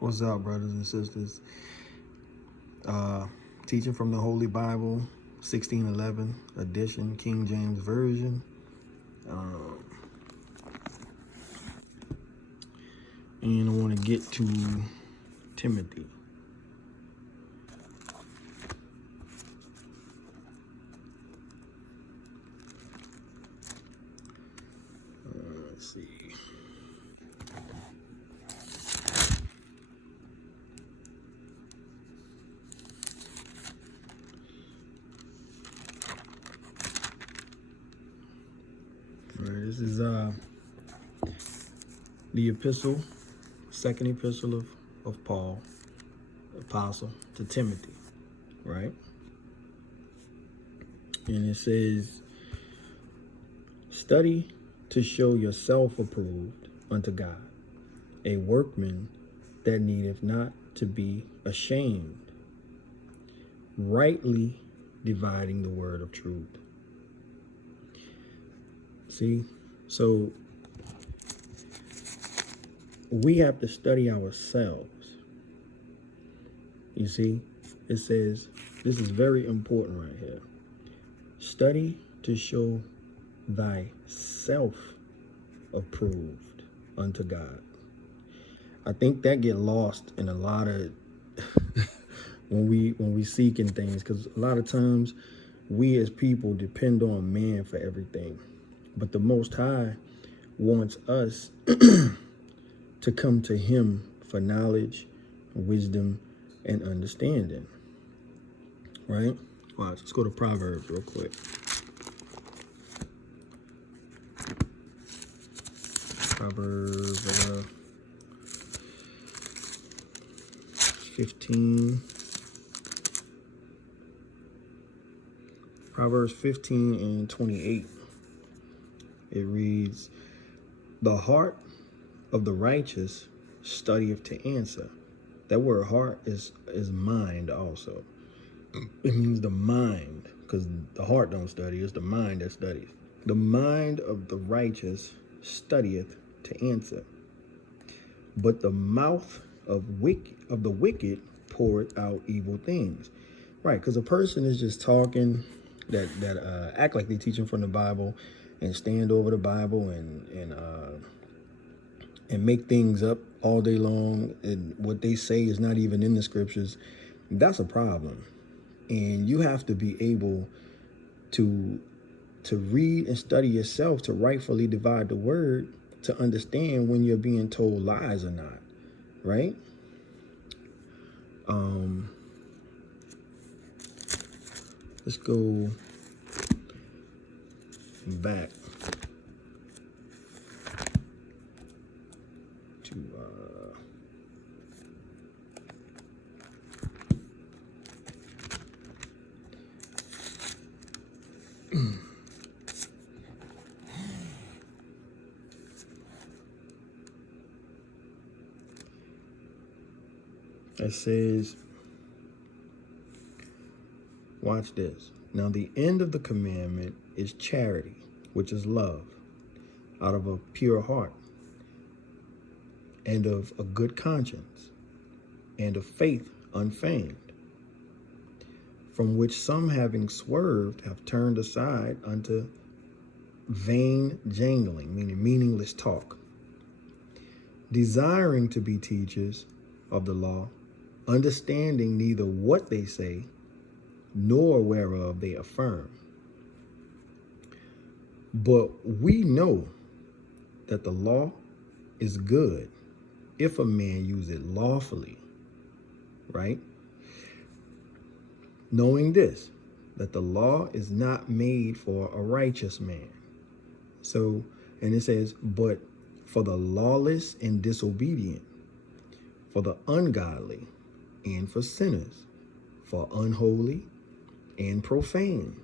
What's up, brothers and sisters? Teaching from the Holy Bible, 1611 edition, King James Version. And I want to get to Timothy. Let's see. All right, this is the epistle, second epistle of Paul, apostle, to Timothy, right? And it says, study to show yourself approved unto God, a workman that needeth not to be ashamed, rightly dividing the word of truth. See, so we have to study ourselves. You see, it says, this is very important right here. Study to show thyself approved unto God. I think that get lost in a lot of when we seeking things, because a lot of times we as people depend on man for everything, but the Most High wants us to come to Him for knowledge, wisdom, and understanding. Right? Watch. Let's go to Proverbs real quick. Proverbs 15. Proverbs 15 and 28. It reads, the heart of the righteous studieth to answer. That word heart is mind also. It means the mind, because the heart don't study, it's the mind that studies. The mind of the righteous studieth to answer, but the mouth of the wicked poureth out evil things. Right, because a person is just talking that act like they teaching from the Bible and stand over the Bible and make things up all day long, and what they say is not even in the scriptures. That's a problem, and you have to be able to read and study yourself to rightfully divide the word, to understand when you're being told lies or not, right? Let's go back to it says, watch this. Now the end of the commandment is charity, which is love, out of a pure heart, and of a good conscience, and of faith unfeigned, from which some, having swerved, have turned aside unto vain jangling, meaning meaningless talk, desiring to be teachers of the law, understanding neither what they say, nor whereof they affirm. But we know that the law is good if a man use it lawfully, right? Knowing this, that the law is not made for a righteous man. So, and it says, but for the lawless and disobedient, for the ungodly, and for sinners, for unholy and profane,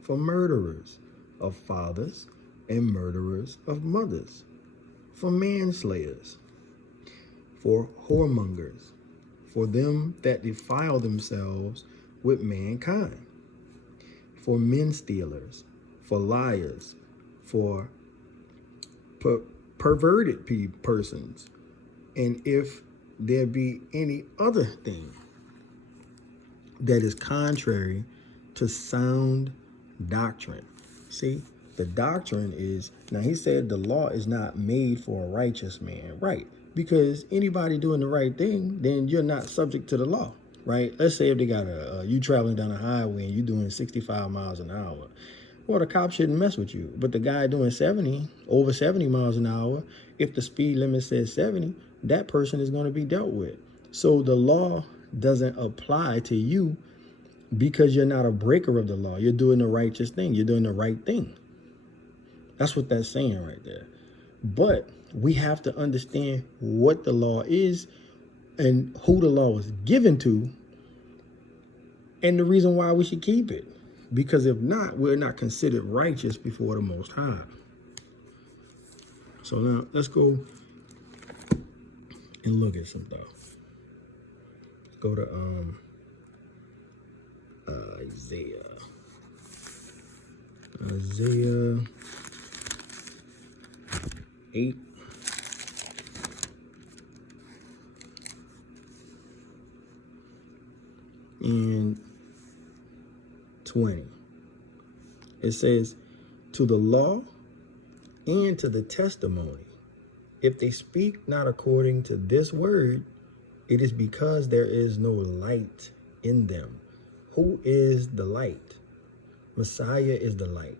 for murderers of fathers and murderers of mothers, for manslayers, for whoremongers, for them that defile themselves with mankind, for men stealers, for liars, for perverted persons, and if there be any other thing that is contrary to sound doctrine. See, the doctrine is, now he said the law is not made for a righteous man, right? Because anybody doing the right thing, then you're not subject to the law, right? Let's say if they got you traveling down a highway and you doing 65 miles an hour. Well, the cop shouldn't mess with you. But the guy doing over 70 miles an hour, if the speed limit says 70, that person is going to be dealt with. So the law doesn't apply to you because you're not a breaker of the law. You're doing the righteous thing. You're doing the right thing. That's what that's saying right there. But we have to understand what the law is and who the law was given to and the reason why we should keep it. Because if not, we're not considered righteous before the Most High. So now let's go and look at some stuff. Let's go to Isaiah 8. And 20. It says, to the law and to the testimony, if they speak not according to this word, it is because there is no light in them. Who is the light? Messiah is the light.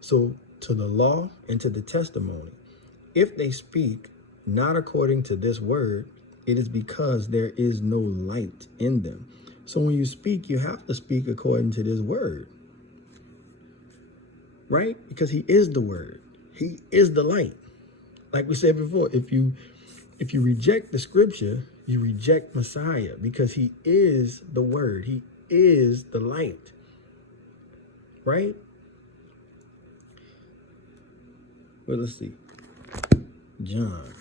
So to the law and to the testimony, if they speak not according to this word, it is because there is no light in them. So when you speak, you have to speak according to this word, right? Because he is the word. He is the light. Like we said before, if you reject the scripture, you reject Messiah because he is the word. He is the light, right? Well, let's see. John.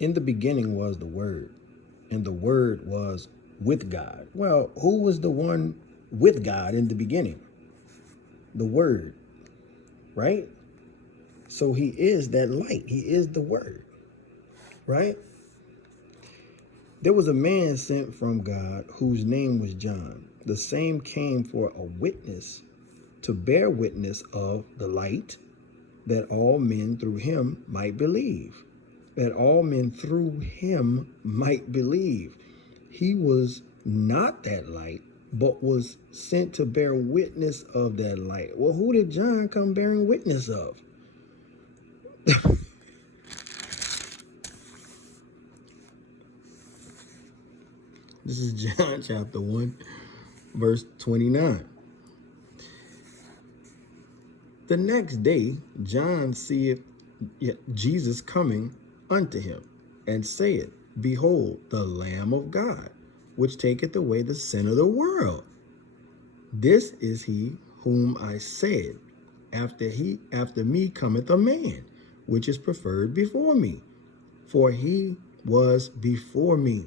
In the beginning was the Word, and the Word was with God. Well, who was the one with God in the beginning? The Word, right? So he is that light. He is the Word, right? There was a man sent from God whose name was John. The same came for a witness, to bear witness of the light, that all men through him might believe. That all men through him might believe. He was not that light, but was sent to bear witness of that light. Well, who did John come bearing witness of? This is John chapter 1, verse 29. The next day, John seeth Jesus coming unto him, and saith, behold, the Lamb of God, which taketh away the sin of the world. This is he whom I said, after me cometh a man, which is preferred before me, for he was before me.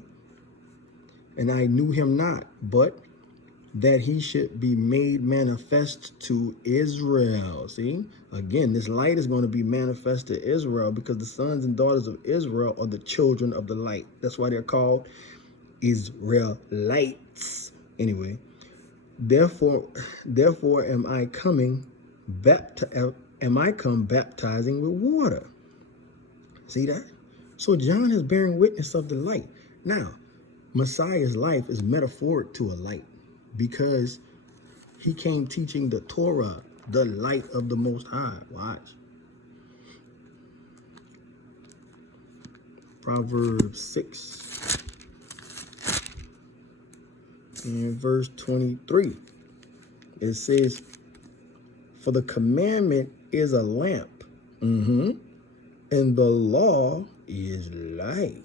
And I knew him not, but that he should be made manifest to Israel. See, again, this light is going to be manifest to Israel because the sons and daughters of Israel are the children of the light. That's why they're called Israelites. Anyway, therefore am I come baptizing with water. See that? So John is bearing witness of the light. Now, Messiah's life is metaphoric to a light, because he came teaching the Torah, the light of the Most High. Watch. Proverbs 6 and verse 23. It says, for the commandment is a lamp, and the law is light.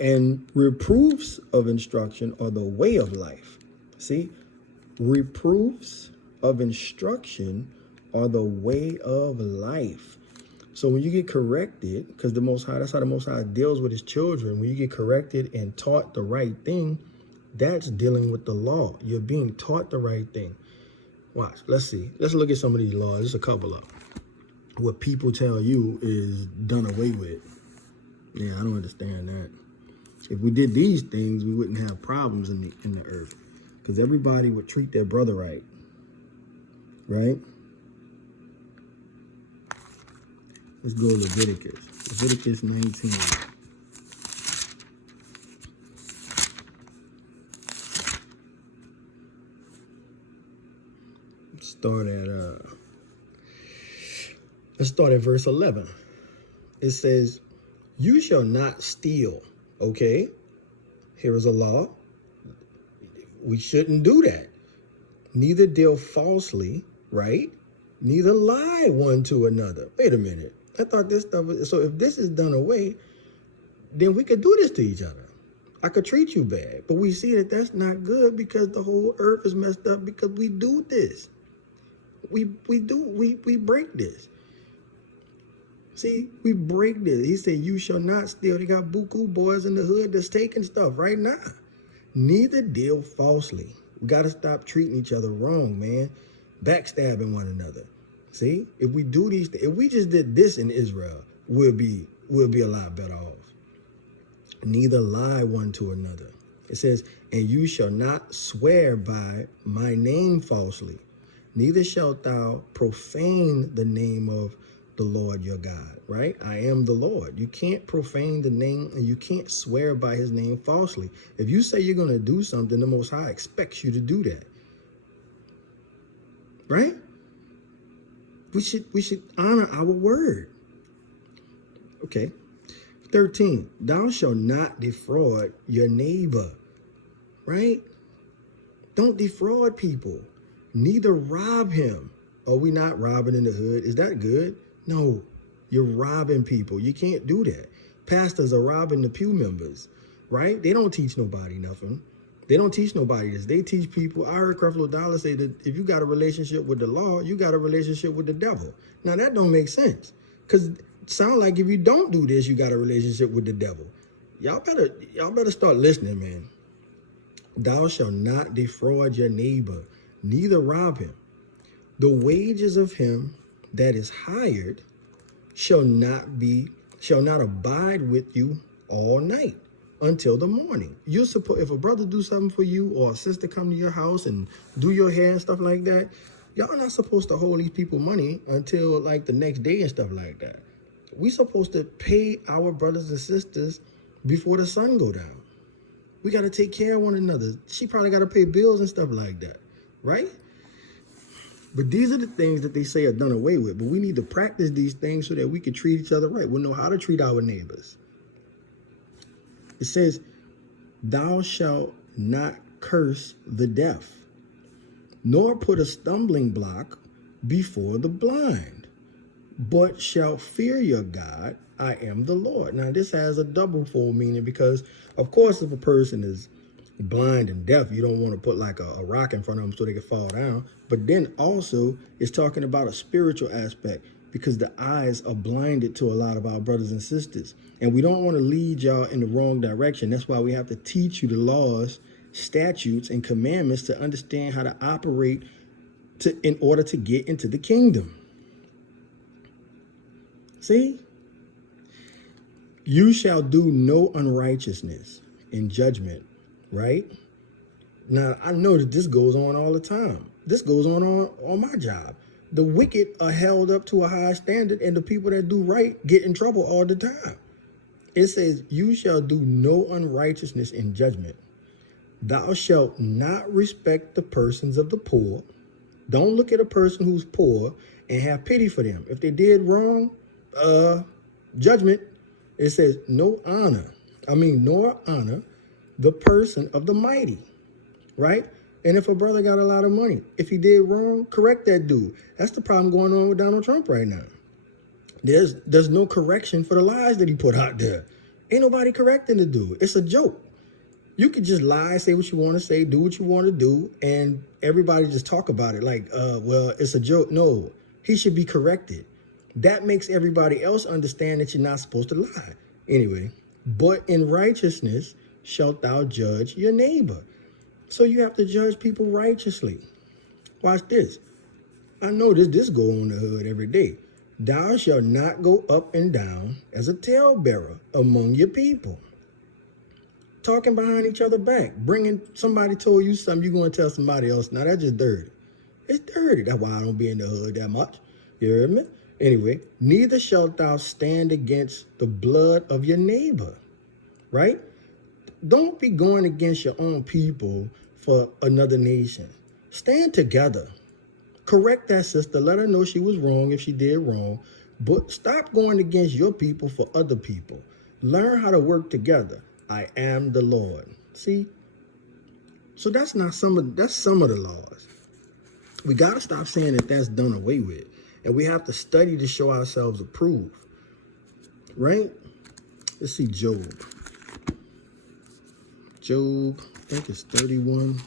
And reproofs of instruction are the way of life. See, reproofs of instruction are the way of life. So when you get corrected, because the Most High, that's how the Most High deals with his children. When you get corrected and taught the right thing, That's dealing with the law. You're being taught the right thing. Watch. Let's see. Let's look at some of these laws. There's a couple of them. What people tell you is done away with. Yeah, I don't understand that. If we did these things, we wouldn't have problems in the earth, because everybody would treat their brother right. Right? Let's go to Leviticus. Leviticus 19. Let's start at verse 11. It says, "You shall not steal." Okay, here is a law. We shouldn't do that. Neither deal falsely, right? Neither lie one to another. Wait a minute. I thought this stuff was, so if this is done away, then we could do this to each other. I could treat you bad. But we see that that's not good, because the whole earth is messed up because we do this. We break this. See, we break this. He said, "You shall not steal." They got buku boys in the hood that's taking stuff right now. Neither deal falsely. We got to stop treating each other wrong, man. Backstabbing one another. See, if we do these, if we just did this in Israel, we'll be a lot better off. Neither lie one to another. It says, "And you shall not swear by my name falsely. Neither shalt thou profane the name of the Lord your God," right? I am the Lord. You can't profane the name, and you can't swear by his name falsely. If you say you're going to do something, the Most High expects you to do that. Right? We should honor our word. Okay. 13, "Thou shalt not defraud your neighbor." Right? Don't defraud people. Neither rob him. Are we not robbing in the hood? Is that good? No, you're robbing people. You can't do that. Pastors are robbing the pew members, right? They don't teach nobody nothing. They don't teach nobody this. They teach people. I heard Creflo Dollar say that if you got a relationship with the law, you got a relationship with the devil. Now that don't make sense, because it sound like if you don't do this, you got a relationship with the devil. Y'all better start listening, man. "Thou shalt not defraud your neighbor, neither rob him. The wages of him that is hired shall not abide with you all night until the morning." You're supposed, if a brother do something for you, or a sister come to your house and do your hair and stuff like that, y'all not supposed to hold these people money until like the next day and stuff like that. We supposed to pay our brothers and sisters before the sun go down. We got to take care of one another. She probably got to pay bills and stuff like that, right? But these are the things that they say are done away with. But we need to practice these things so that we can treat each other right. We'll know how to treat our neighbors. It says, "Thou shalt not curse the deaf, nor put a stumbling block before the blind, but shalt fear your God. I am the Lord." Now, this has a double fold meaning, because, of course, if a person is blind and deaf, you don't want to put like a rock in front of them so they can fall down. But then also, it's talking about a spiritual aspect, because the eyes are blinded to a lot of our brothers and sisters. And we don't want to lead y'all in the wrong direction. That's why we have to teach you the laws, statutes, and commandments to understand how to operate in order to get into the kingdom. See? "You shall do no unrighteousness in judgment," right? Now, I know that this goes on all the time. This goes on my job. The wicked are held up to a high standard, and the people that do right get in trouble all the time. It says, "You shall do no unrighteousness in judgment. Thou shalt not respect the persons of the poor." Don't look at a person who's poor and have pity for them. If they did wrong, judgment. It says, nor honor the person of the mighty, right? And if a brother got a lot of money, if he did wrong, correct that dude. That's the problem going on with Donald Trump right now. There's no correction for the lies that he put out there. Ain't nobody correcting the dude. It's a joke. You could just lie, say what you want to say, do what you want to do, and everybody just talk about it like, well, it's a joke. No, he should be corrected. That makes everybody else understand that you're not supposed to lie. Anyway, "But in righteousness shalt thou judge your neighbor." So you have to judge people righteously. Watch this. I know this go on the hood every day. Thou shalt not go up and down as a talebearer among your people. Talking behind each other back. Bringing somebody told you something, you're going to tell somebody else. Now that's just dirty. It's dirty. That's why I don't be in the hood that much. You hear me? Anyway, neither shalt thou stand against the blood of your neighbor. Right? Don't be going against your own people for another nation. Stand together. Correct that sister. Let her know she was wrong if she did wrong. But stop going against your people for other people. Learn how to work together. I am the Lord. See? So that's some of the laws. We got to stop saying that that's done away with. And we have to study to show ourselves approved. Right? Let's see Job. Job, I think it's 31.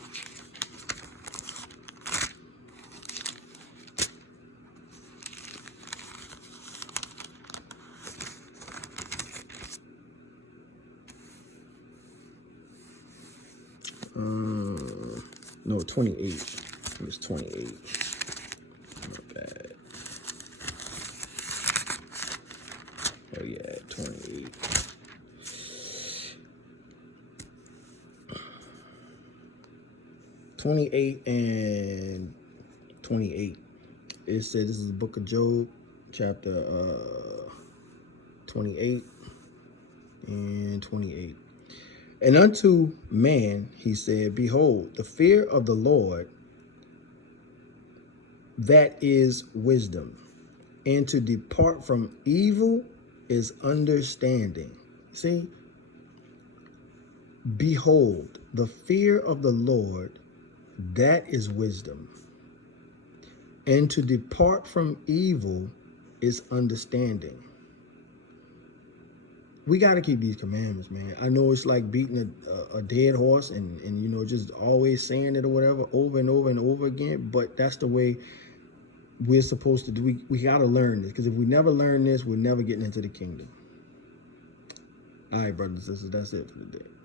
No, 28. It was 28. Not bad. Oh yeah, 28. And 28. It said, this is the book of Job, chapter 28 and 28. And unto man he said, behold, the fear of the Lord, that is wisdom, and to depart from evil is understanding. See? Behold, the fear of the Lord, that is wisdom, and to depart from evil is understanding. We got to keep these commandments, man. I know it's like beating a dead horse and you know, just always saying it or whatever over and over and over again. But that's the way we're supposed to do. We got to learn this, because if we never learn this, we're never getting into the kingdom. All right, brothers and sisters, that's it for today.